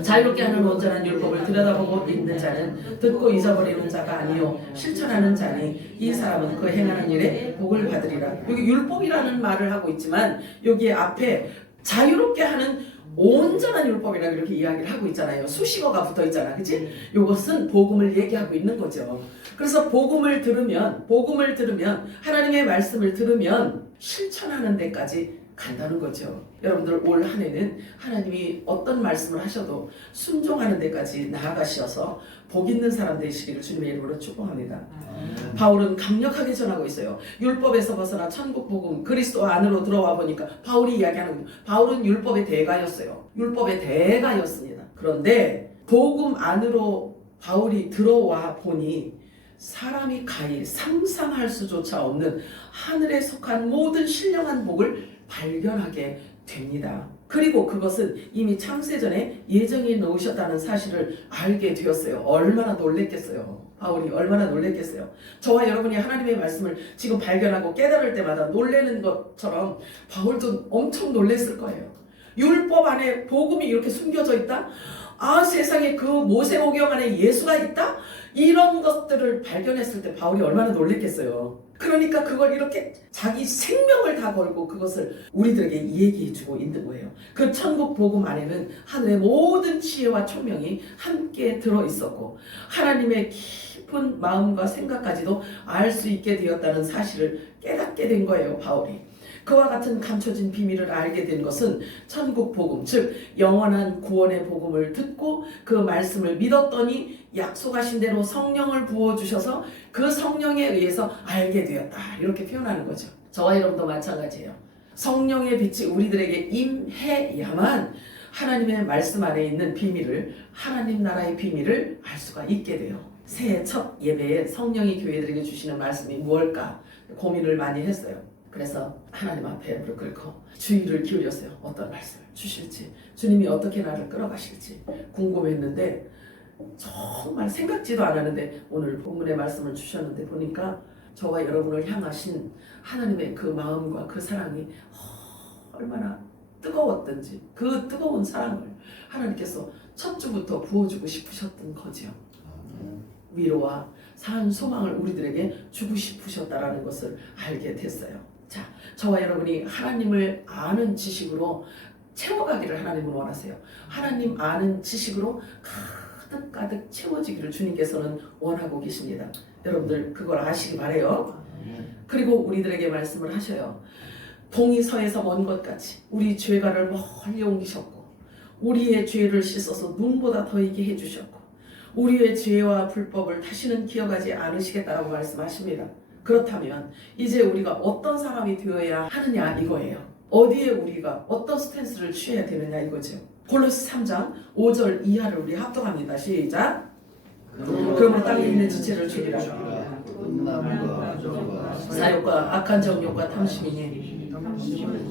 자유롭게 하는 온전한 율법을 들여다보고 있는 자는 듣고 잊어버리는 자가 아니요 실천하는 자니 이 사람은 그 행하는 일에 복을 받으리라. 여기 율법이라는 말을 하고 있지만 여기 앞에 자유롭게 하는 온전한 율법이라고 이렇게 이야기를 하고 있잖아요. 수식어가 붙어 있잖아. 그치? 이것은 복음을 얘기하고 있는 거죠. 그래서 복음을 들으면 하나님의 말씀을 들으면 실천하는 데까지 간다는 거죠. 여러분들 올 한 해는 하나님이 어떤 말씀을 하셔도 순종하는 데까지 나아가셔서 복 있는 사람 되시기를 주님의 이름으로 축복합니다. 바울은 강력하게 전하고 있어요. 율법에서 벗어나 천국 복음 그리스도 안으로 들어와 보니까 바울이 이야기하는 거예요. 바울은 율법의 대가였어요. 율법의 대가였습니다. 그런데 복음 안으로 바울이 들어와 보니 사람이 가히 상상할 수조차 없는 하늘에 속한 모든 신령한 복을 발견하게 됩니다. 그리고 그것은 이미 창세전에 예정해 놓으셨다는 사실을 알게 되었어요. 얼마나 놀랬겠어요. 바울이 얼마나 놀랬겠어요. 저와 여러분이 하나님의 말씀을 지금 발견하고 깨달을 때마다 놀라는 것처럼 바울도 엄청 놀랬을 거예요. 율법 안에 복음이 이렇게 숨겨져 있다? 아, 세상에 그 모세오경 안에 예수가 있다? 이런 것들을 발견했을 때 바울이 얼마나 놀랬겠어요. 그러니까 그걸 이렇게 자기 생명을 다 걸고 그것을 우리들에게 얘기해주고 있는 거예요. 그 천국 복음 안에는 하늘의 모든 지혜와 총명이 함께 들어있었고 하나님의 깊은 마음과 생각까지도 알 수 있게 되었다는 사실을 깨닫게 된 거예요. 바울이. 그와 같은 감춰진 비밀을 알게 된 것은 천국 복음, 즉 영원한 구원의 복음을 듣고 그 말씀을 믿었더니 약속하신 대로 성령을 부어주셔서 그 성령에 의해서 알게 되었다. 이렇게 표현하는 거죠. 저와 여러분도 마찬가지예요. 성령의 빛이 우리들에게 임해야만 하나님의 말씀 안에 있는 비밀을, 하나님 나라의 비밀을 알 수가 있게 돼요. 새해 첫 예배에 성령이 교회들에게 주시는 말씀이 무엇일까 고민을 많이 했어요. 그래서 하나님 앞에 무릎 꿇고 주의를 기울였어요. 어떤 말씀을 주실지, 주님이 어떻게 나를 끌어가실지 궁금했는데 정말 생각지도 않았는데 오늘 본문의 말씀을 주셨는데 보니까 저와 여러분을 향하신 하나님의 그 마음과 그 사랑이 얼마나 뜨거웠던지 그 뜨거운 사랑을 하나님께서 첫 주부터 부어주고 싶으셨던 거지요. 위로와 산 소망을 우리들에게 주고 싶으셨다라는 것을 알게 됐어요. 자, 저와 여러분이 하나님을 아는 지식으로 채워가기를 하나님은 원하세요. 하나님 아는 지식으로 가득 채워지기를 주님께서는 원하고 계십니다. 여러분들 그걸 아시기 바라요. 그리고 우리들에게 말씀을 하셔요. 동이 서에서 먼 것 같이 우리 죄가를 멀리 옮기셨고 우리의 죄를 씻어서 눈보다 더 있게 해주셨고 우리의 죄와 불법을 다시는 기억하지 않으시겠다라고 말씀하십니다. 그렇다면 이제 우리가 어떤 사람이 되어야 하느냐 이거예요. 어디에 우리가 어떤 스탠스를 취해야 되느냐 이거죠. 골로새 3장 5절 이하를 우리 합독합니다. 시작. 그러므로 땅에 있는 지체를 죽이라. 사욕과 악한 정욕과 탐심이니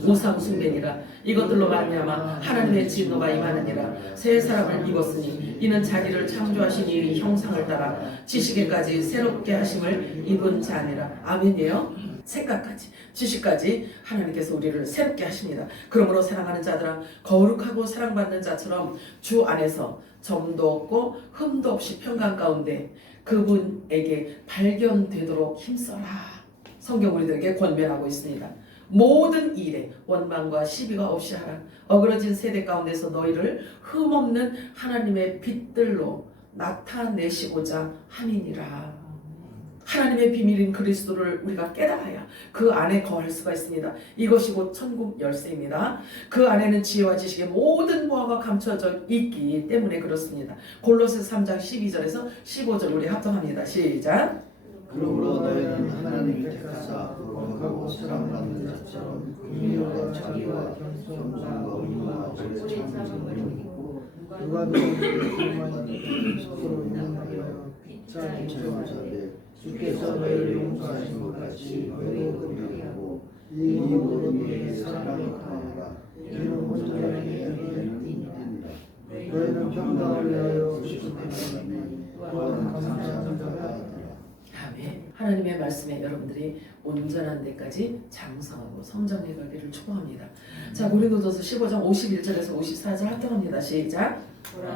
우상 숭배니라. 이것들로 말미암아 하나님의 진노가 임하느니라. 새 사람을 입었으니 이는 자기를 창조하신 이의 형상을 따라 지식에까지 새롭게 하심을 입은 자니라. 아멘이에요. 생각까지 지식까지 하나님께서 우리를 새롭게 하십니다. 그러므로 사랑하는 자들아 거룩하고 사랑받는 자처럼 주 안에서 점도 없고 흠도 없이 평강 가운데 그분에게 발견되도록 힘써라. 성경 우리들에게 권면하고 있습니다. 모든 일에 원망과 시비가 없이 하라. 어그러진 세대 가운데서 너희를 흠없는 하나님의 빛들로 나타내시고자 함이니라. 하나님의 비밀인 그리스도를 우리가 깨달아야 그 안에 거할 수가 있습니다. 이것이 곧 천국 열쇠입니다. 그 안에는 지혜와 지식의 모든 무화가 감춰져 있기 때문에 그렇습니다. 골로새 3장 12절에서 15절 우리 합독합니다. 시작. 그러므로 너희는 하나님이 택하사 거룩하고 사랑받는 자처럼 긍휼과 자비와 겸손과 의와 죄의 참음을 입고 누가 너희에게 불만이 서로 용납하여 자비하되 주께서 너희를 용서하신 것 같이 너희도 그렇게 하고 이 모든 일에 사랑을 강하라. 이는 온전하게 되는 일이니라. 너희는 평강을 위하여 주시는 또한 감사하는 자가 아니라. 아멘. 하나님의 말씀에 여러분들이 온전한 데까지 장성하고 성장해 가기를 축복합니다. 자, 고린도전서 15장 51절에서 54절 합독합니다. 시작.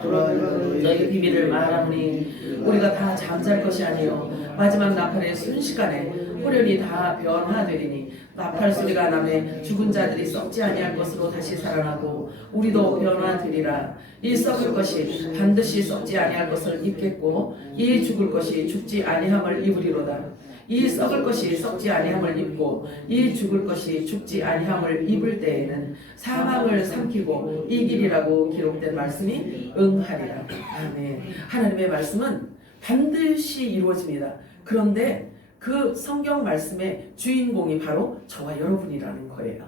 너희 비밀을 말하노니 우리가 다 잠잘 것이 아니요 마지막 나팔의 순식간에 호련히 다 변화되리니 나팔 소리가 나매 죽은 자들이 썩지 아니할 것으로 다시 살아나고 우리도 변화되리라. 이 썩을 것이 반드시 썩지 아니할 것을 입겠고 이 죽을 것이 죽지 아니함을 입으리로다. 이 썩을 것이 썩지 아니함을 입고 이 죽을 것이 죽지 아니함을 입을 때에는 사망을 삼키고 이기리라고 기록된 말씀이 응하리라. 아멘. 하나님의 말씀은 반드시 이루어집니다. 그런데 그 성경 말씀의 주인공이 바로 저와 여러분이라는 거예요.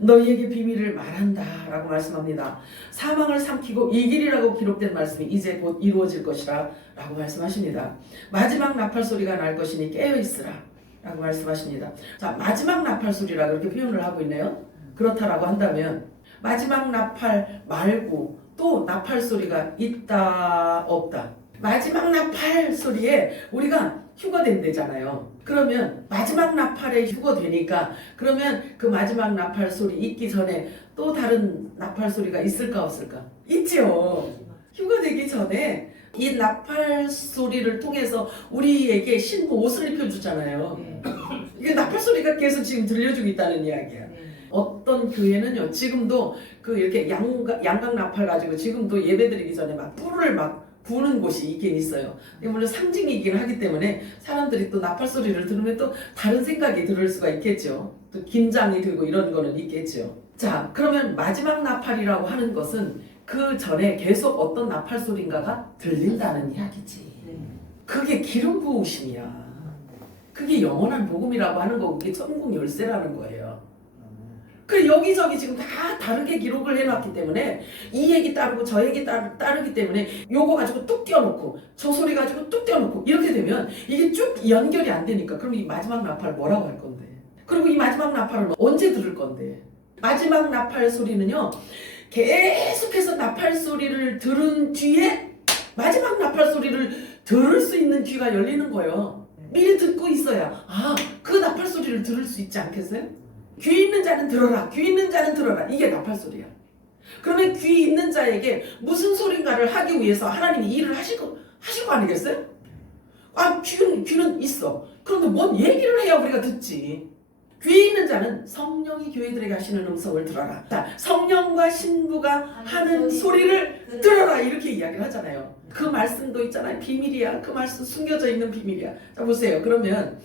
너희에게 비밀을 말한다 라고 말씀합니다. 사망을 삼키고 이 길이라고 기록된 말씀이 이제 곧 이루어질 것이라 라고 말씀하십니다. 마지막 나팔 소리가 날 것이니 깨어있으라 라고 말씀하십니다. 자, 마지막 나팔 소리라 그렇게 표현을 하고 있네요. 그렇다라고 한다면 마지막 나팔 말고 또 나팔 소리가 있다 없다? 마지막 나팔 소리에 우리가 휴거된대잖아요. 그러면 마지막 나팔에 휴거되니까 그러면 그 마지막 나팔 소리 있기 전에 또 다른 나팔 소리가 있을까 없을까? 있죠. 휴거되기 전에 이 나팔 소리를 통해서 우리에게 신부 옷을 입혀주잖아요. 이게 나팔 소리가 계속 지금 들려주고 있다는 이야기야. 어떤 교회는요 지금도 그 이렇게 양각 나팔 가지고 지금도 예배드리기 전에 막 불을 막 부는 곳이 있긴 있어요. 물론 상징이긴 하기 때문에 사람들이 또 나팔 소리를 들으면 또 다른 생각이 들을 수가 있겠죠. 또 긴장이 들고 이런 거는 있겠죠. 자, 그러면 마지막 나팔이라고 하는 것은 그 전에 계속 어떤 나팔 소리인가가 들린다는 이야기지. 그게 기름 부으심이야. 그게 영원한 복음이라고 하는 거고 그게 천국 열쇠라는 거예요. 그 여기저기 지금 다 다르게 기록을 해놨기 때문에 이 얘기 따르고 저 얘기 따르기 때문에 요거 가지고 뚝 띄워놓고 저 소리 가지고 뚝 띄워놓고 이렇게 되면 이게 쭉 연결이 안 되니까 그럼 이 마지막 나팔 뭐라고 할 건데? 그리고 이 마지막 나팔은 언제 들을 건데? 마지막 나팔 소리는요 계속해서 나팔 소리를 들은 뒤에 마지막 나팔 소리를 들을 수 있는 귀가 열리는 거예요. 미리 듣고 있어야 그 나팔 소리를 들을 수 있지 않겠어요? 귀 있는 자는 들어라. 귀 있는 자는 들어라. 이게 나팔 소리야. 그러면 귀 있는 자에게 무슨 소린가를 하기 위해서 하나님이 일을 하실 거 아니겠어요? 귀는 있어. 그런데 뭔 얘기를 해야 우리가 듣지. 귀 있는 자는 성령이 교회들에게 하시는 음성을 들어라. 자, 성령과 신부가 하는 소리를 들어라. 이렇게 이야기를 하잖아요. 그 말씀도 있잖아요. 비밀이야. 그 말씀 숨겨져 있는 비밀이야. 자, 보세요. 그러면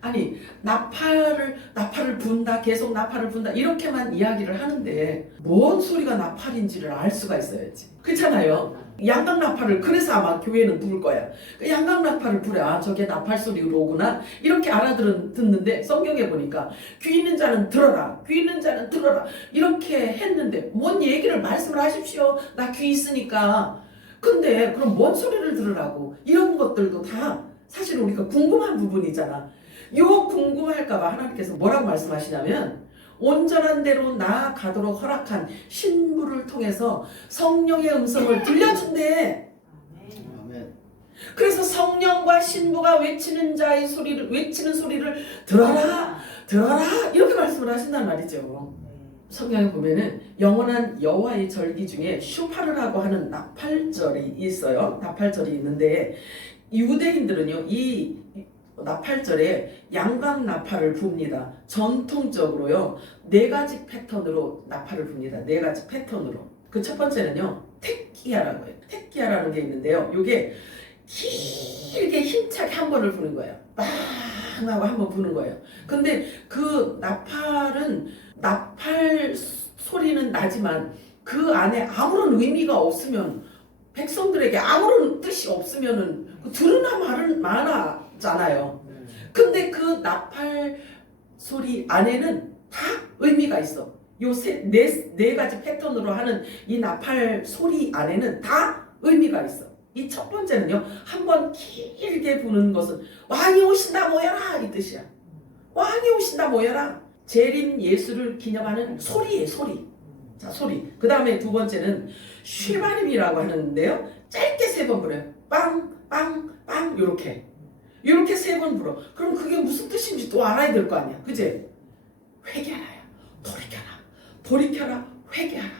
아니 나팔을 분다 계속 나팔을 분다 이렇게만 이야기를 하는데 뭔 소리가 나팔인지를 알 수가 있어야지. 그렇잖아요. 양각 나팔을 그래서 아마 교회는 부를 거야. 그 양각 나팔을 부려 저게 나팔 소리로 오구나 이렇게 듣는데 성경에 보니까 귀 있는 자는 들어라 귀 있는 자는 들어라 이렇게 했는데 뭔 얘기를 말씀을 하십시오. 나 귀 있으니까. 근데 그럼 뭔 소리를 들으라고 이런 것들도 다 사실 우리가 궁금한 부분이잖아. 요 궁금할까봐 하나님께서 뭐라고 말씀하시냐면 온전한 대로 나아가도록 허락한 신부를 통해서 성령의 음성을 들려준대. 그래서 성령과 신부가 외치는 소리를 들어라 이렇게 말씀을 하신단 말이죠. 성경에 보면은 영원한 여호와의 절기 중에 슈파르라고 하는 나팔절이 있어요. 나팔절이 있는데 유대인들은요 이 나팔절에 양각 나팔을 붑니다. 전통적으로요 4가지 패턴으로 나팔을 붑니다. 4가지 패턴으로. 그 첫 번째는요 택기야라고 해요. 택기야라는 게 있는데요. 요게 길게 힘차게 한 번을 부는 거예요. 빵 하고 한 번 부는 거예요. 근데 그 나팔 소리는 나지만 그 안에 아무런 의미가 없으면 백성들에게 아무런 뜻이 없으면은 들으나 마나잖아요. 근데 그 나팔 소리 안에는 다 의미가 있어. 요 네 가지 패턴으로 하는 이 나팔 소리 안에는 다 의미가 있어. 이 첫 번째는요, 한번 길게 부는 것은 왕이 오신다 모여라 이 뜻이야. 왕이 오신다 모여라. 재림 예수를 기념하는 소리예요, 소리. 자, 소리. 그 다음에 두 번째는 슈바림이라고 하는데요, 짧게 3번 불어요. 빵, 빵, 빵 요렇게 3번 불어. 그럼 그게 무슨 뜻인지 또 알아야 될 거 아니야, 그제? 회개하라야. 돌이켜라. 회개하라.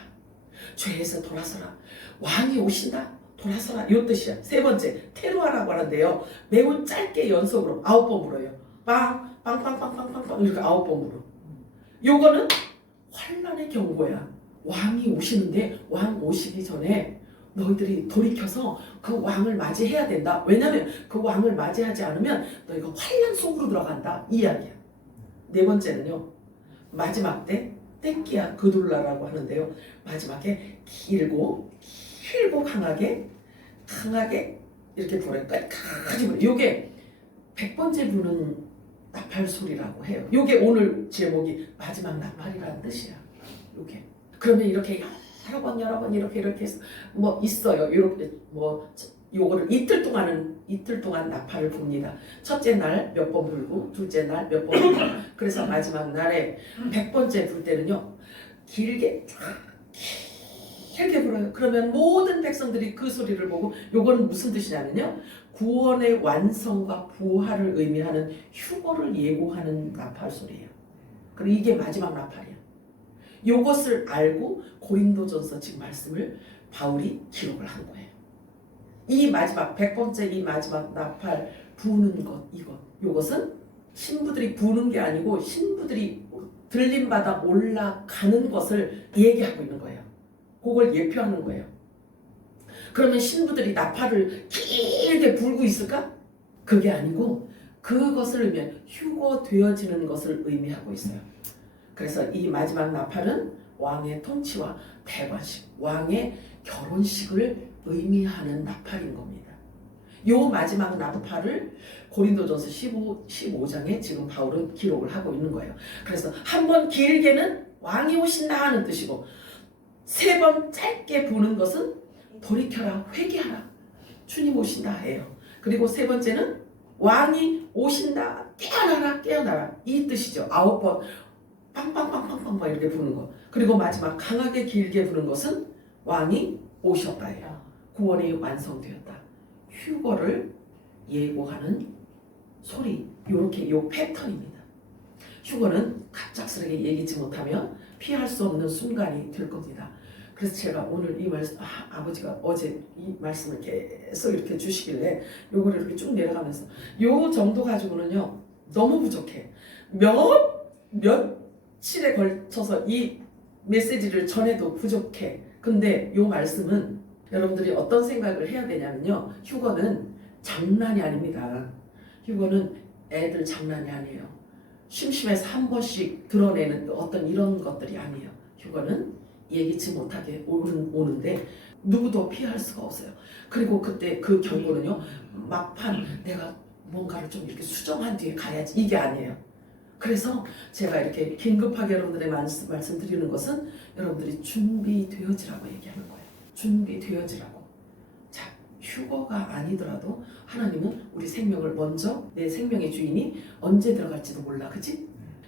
죄에서 돌아서라. 왕이 오신다. 돌아서라. 요 뜻이야. 3번째 테루아라고 하는데요, 매우 짧게 연속으로 9번 불어요. 빵, 빵빵빵빵빵빵 이렇게 9번 불어. 요거는 환란의 경고야. 왕이 오시는데 왕 오시기 전에 너희들이 돌이켜서 그 왕을 맞이해야 된다. 왜냐면 그 왕을 맞이하지 않으면 너희가 환란 속으로 들어간다 이 이야기야. 4번째는요 마지막 때 떼끼야 그둘라라고 하는데요, 마지막에 길고 강하게 이렇게 불어요. 끝까지 불어요. 요게 100번째 부는 나팔 소리라고 해요. 요게 오늘 제목이 마지막 나팔이라는 뜻이야. 이렇게. 그러면 이렇게 여러 번 이렇게 해서 뭐 있어요. 이렇게 뭐 요거를 이틀 동안 나팔을 붑니다. 첫째 날 몇 번 불고 둘째 날 몇 번 불고 그래서 마지막 날에 100번째 불 때는요 길게 불어요. 그러면 모든 백성들이 그 소리를 보고 요거는 무슨 뜻이냐면요 구원의 완성과 부활을 의미하는 휴거를 예고하는 나팔 소리예요. 그리고 이게 마지막 나팔이에요. 요것을 알고 고린도전서 지금 말씀을 바울이 기록을 한 거예요. 이 마지막 100번째 이 마지막 나팔 부는 것 요것은 신부들이 부는 게 아니고 신부들이 들림받아 올라가는 것을 얘기하고 있는 거예요. 그걸 예표하는 거예요. 그러면 신부들이 나팔을 길게 불고 있을까? 그게 아니고 그것을 의미한 휴거되어지는 것을 의미하고 있어요. 그래서 이 마지막 나팔은 왕의 통치와 대관식, 왕의 결혼식을 의미하는 나팔인 겁니다. 요 마지막 나팔을 고린도전서 15장에 지금 바울은 기록을 하고 있는 거예요. 그래서 한 번 길게는 왕이 오신다 하는 뜻이고 세 번 짧게 부는 것은 돌이켜라, 회개하라, 주님 오신다 해요. 그리고 세 번째는 왕이 오신다, 깨어나라 이 뜻이죠. 9번 빵빵빵빵빵 막 이렇게 부는 거. 그리고 마지막 강하게 길게 부는 것은 왕이 오셨다예요. 구원이 완성되었다. 휴거를 예고하는 소리. 요렇게 요 패턴입니다. 휴거는 갑작스럽게 얘기치 못하면 피할 수 없는 순간이 될 겁니다. 그래서 제가 오늘 이 말씀, 아버지가 어제 이 말씀을 계속 이렇게 주시길래 요거를 이렇게 쭉 내려가면서 요 정도 가지고는요 너무 부족해. 며칠에 걸쳐서 이 메시지를 전해도 부족해. 근데 요 말씀은 여러분들이 어떤 생각을 해야 되냐면요 휴거는 장난이 아닙니다. 휴거는 애들 장난이 아니에요. 심심해서 한 번씩 드러내는 어떤 이런 것들이 아니에요. 휴거는 예기치 못하게 오는데 누구도 피할 수가 없어요. 그리고 그때 그 경고는요 막판 내가 뭔가를 좀 이렇게 수정한 뒤에 가야지 이게 아니에요. 그래서 제가 이렇게 긴급하게 여러분들의 말씀드리는 것은 여러분들이 준비되어지라고 얘기하는 거예요. 준비되어지라고. 자, 휴거가 아니더라도 하나님은 우리 생명을 먼저 내 생명의 주인이 언제 들어갈지도 몰라. 그치?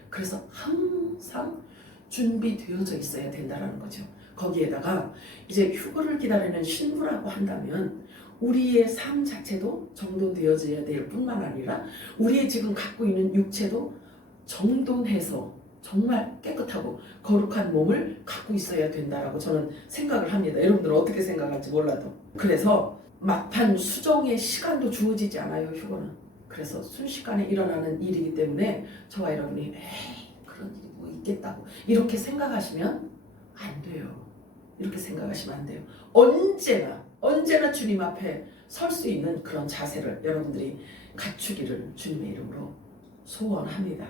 그래서 항상 준비되어져 있어야 된다는 거죠. 거기에다가 이제 휴거를 기다리는 신부라고 한다면 우리의 삶 자체도 정돈되어져야 될 뿐만 아니라 우리의 지금 갖고 있는 육체도 정돈해서 정말 깨끗하고 거룩한 몸을 갖고 있어야 된다라고 저는 생각을 합니다. 여러분들 어떻게 생각할지 몰라도. 그래서 막판 수정의 시간도 주어지지 않아요, 휴거는. 그래서 순식간에 일어나는 일이기 때문에 저와 여러분이 에이 그런 일이 뭐 있겠다고 이렇게 생각하시면 안 돼요. 이렇게 생각하시면 안 돼요. 언제나 주님 앞에 설 수 있는 그런 자세를 여러분들이 갖추기를 주님의 이름으로 소원합니다.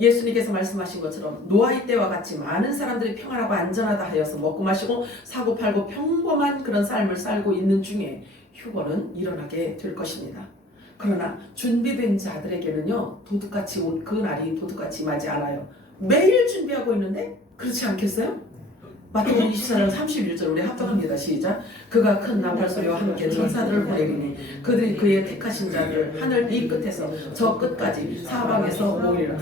예수님께서 말씀하신 것처럼 노아의 때와 같이 많은 사람들이 평안하고 안전하다 하여서 먹고 마시고 사고 팔고 평범한 그런 삶을 살고 있는 중에 휴거는 일어나게 될 것입니다. 그러나 준비된 자들에게는요 도둑같이 온 그 날이 도둑같이 임하지 않아요. 매일 준비하고 있는데 그렇지 않겠어요? 마태복음 24장 31절 우리 합독합니다. 시작. 그가 큰 나팔소리와 함께 천사들을 보내리니 그들이 그의 택하신 자들 하늘 이 끝에서 저 끝까지 사방에서 모이리라.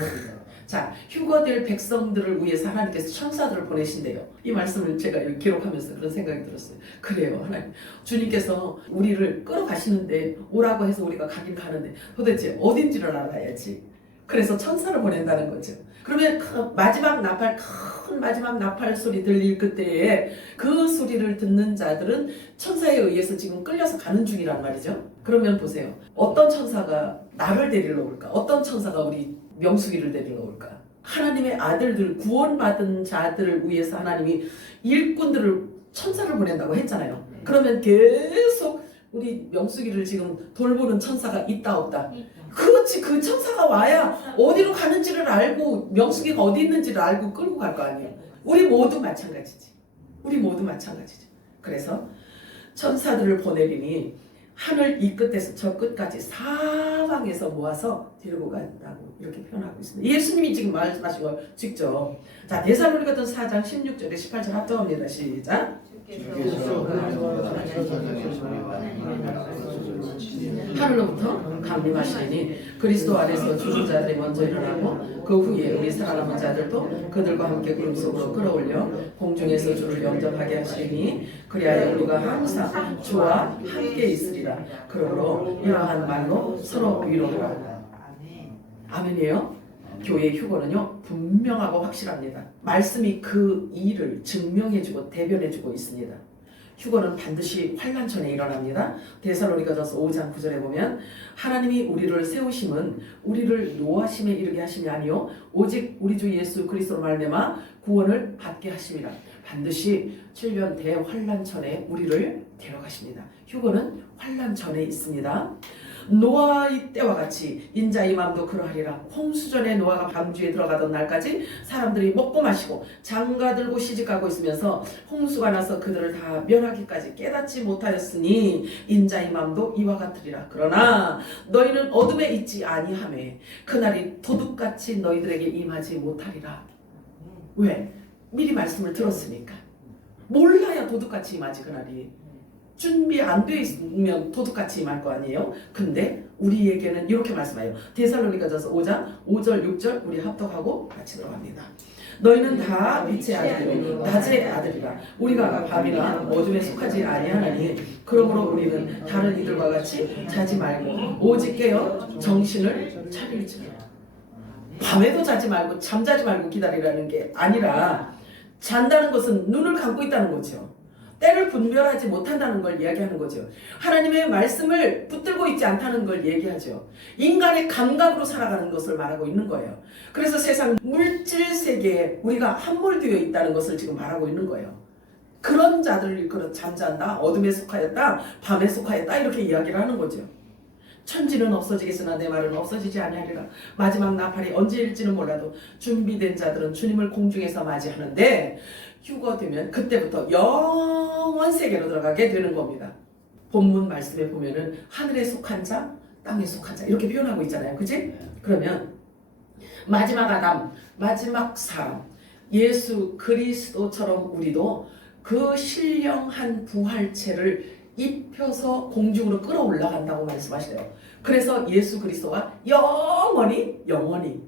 자, 휴거될 백성들을 위해서 하나님께서 천사들을 보내신대요. 이 말씀을 제가 기록하면서 그런 생각이 들었어요. 그래요, 하나님. 주님께서 우리를 끌어가시는데 오라고 해서 우리가 가긴 가는데 도대체 어딘지를 알아야지. 그래서 천사를 보낸다는 거죠. 그러면 큰 마지막 나팔 소리 들릴 그때에 그 소리를 듣는 자들은 천사에 의해서 지금 끌려서 가는 중이란 말이죠. 그러면 보세요. 어떤 천사가 나를 데리러 올까? 어떤 천사가 우리 명수기를 데리러 올까? 하나님의 아들들, 구원받은 자들을 위해서 하나님이 일꾼들을 천사를 보낸다고 했잖아요. 그러면 계속 우리 명수기를 지금 돌보는 천사가 있다 없다? 그렇지. 그 천사가 와야 어디로 가는지를 알고 명수기가 어디 있는지를 알고 끌고 갈 거 아니에요. 우리 모두 마찬가지지. 그래서 천사들을 보내리니 하늘 이 끝에서 저 끝까지 사방에서 모아서 데리고 간다고 이렇게 표현하고 있습니다. 예수님이 지금 말씀하신 걸 직접. 자, 데살로니가전 4장 16절에 18절 합정합니다. 시작. 주께서 하나님과 천사장의 소리와 하나님의 앞서서 치시는 하늘로부터 강림하시니 그리스도 안에서 죽은 자들이 먼저 일어나고 그 후에 우리 살아남은 자들도 그들과 함께 구름 속으로 끌어올려 공중에서 주를 영접하게 하시니 그리하여 우리가 항상 주와 함께 있으리라. 그러므로 이러한 말로 서로 위로하라. 아멘이에요. 교회 휴거는요 분명하고 확실합니다. 말씀이 그 일을 증명해주고 대변해주고 있습니다. 휴거는 반드시 환난전에 일어납니다. 데살로니가전서 5장 9절에 보면 하나님이 우리를 세우심은 우리를 노하심에 이르게 하심이 아니요 오직 우리 주 예수 그리스도로 말미암아 구원을 받게 하심이라. 반드시 7년 대환난전에 우리를 데려가십니다. 휴거는 환난전에 있습니다. 노아의 때와 같이 인자의 마음도 그러하리라. 홍수전에 노아가 방주에 들어가던 날까지 사람들이 먹고 마시고 장가들고 시집가고 있으면서 홍수가 나서 그들을 다 멸하기까지 깨닫지 못하였으니 인자의 마음도 이와 같으리라. 그러나 너희는 어둠에 있지 아니하매 그날이 도둑같이 너희들에게 임하지 못하리라. 왜? 미리 말씀을 들었으니까. 몰라야 도둑같이 임하지. 그날이 준비 안 돼 있으면 도둑같이 임할 거 아니에요? 근데 우리에게는 이렇게 말씀해요. 데살로니가전서 5장 5절 6절 우리 합독하고 같이 들어갑니다. 너희는 다 빛의 아들이요 낮의 아들이라. 우리가 밤이나 어둠에 속하지 아니하나니 그러므로 우리는 다른 이들과 같이 자지 말고 오직 깨어 정신을 차릴지라. 밤에도 자지 말고 잠자지 말고 기다리라는 게 아니라 잔다는 것은 눈을 감고 있다는 거죠. 때를 분별하지 못한다는 걸 이야기하는 거죠. 하나님의 말씀을 붙들고 있지 않다는 걸 얘기하죠. 인간의 감각으로 살아가는 것을 말하고 있는 거예요. 그래서 세상 물질 세계에 우리가 함몰되어 있다는 것을 지금 말하고 있는 거예요. 그런 자들을 일컬어 잠잔다, 어둠에 속하였다, 밤에 속하였다 이렇게 이야기를 하는 거죠. 천지는 없어지겠으나 내 말은 없어지지 아니하리라. 마지막 나팔이 언제일지는 몰라도 준비된 자들은 주님을 공중에서 맞이하는데 휴거되면 그때부터 영원 세계로 들어가게 되는 겁니다. 본문 말씀에 보면은 하늘에 속한 자, 땅에 속한 자 이렇게 표현하고 있잖아요. 그치? 그러면 마지막 아담, 마지막 사람 예수 그리스도처럼 우리도 그 신령한 부활체를 입혀서 공중으로 끌어올라간다고 말씀하시네요. 그래서 예수 그리스도가 영원히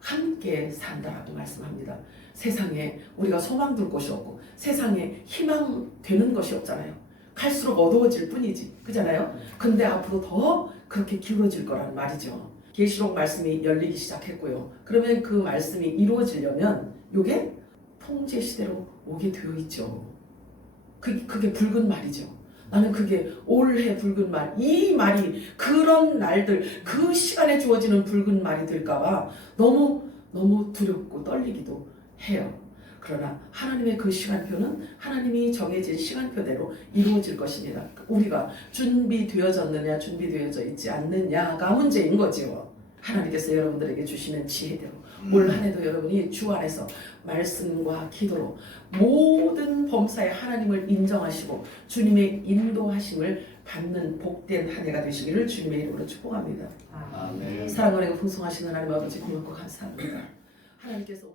함께 산다라고 말씀합니다. 세상에 우리가 소망 둘 곳이 없고 세상에 희망 되는 것이 없잖아요. 갈수록 어두워질 뿐이지. 그잖아요. 근데 앞으로 더 그렇게 기울어질 거란 말이죠. 계시록 말씀이 열리기 시작했고요. 그러면 그 말씀이 이루어지려면 이게 통제 시대로 오게 되어 있죠. 그게 붉은 말이죠. 나는 그게 올해 붉은 말, 이 말이 그런 날들, 그 시간에 주어지는 붉은 말이 될까봐 너무 두렵고 떨리기도 해요. 그러나 하나님의 그 시간표는 하나님이 정해진 시간표대로 이루어질 것입니다. 우리가 준비되어졌느냐 준비되어져 있지 않느냐가 문제인 거지요. 하나님께서 여러분들에게 주시는 지혜대로 올 한 해도 여러분이 주 안에서 말씀과 기도로 모든 범사에 하나님을 인정하시고 주님의 인도하심을 받는 복된 한 해가 되시기를 주님의 이름으로 축복합니다. 아멘. 사랑하고 풍성하신 하나님 아버지 고맙고 감사합니다. 하나님께서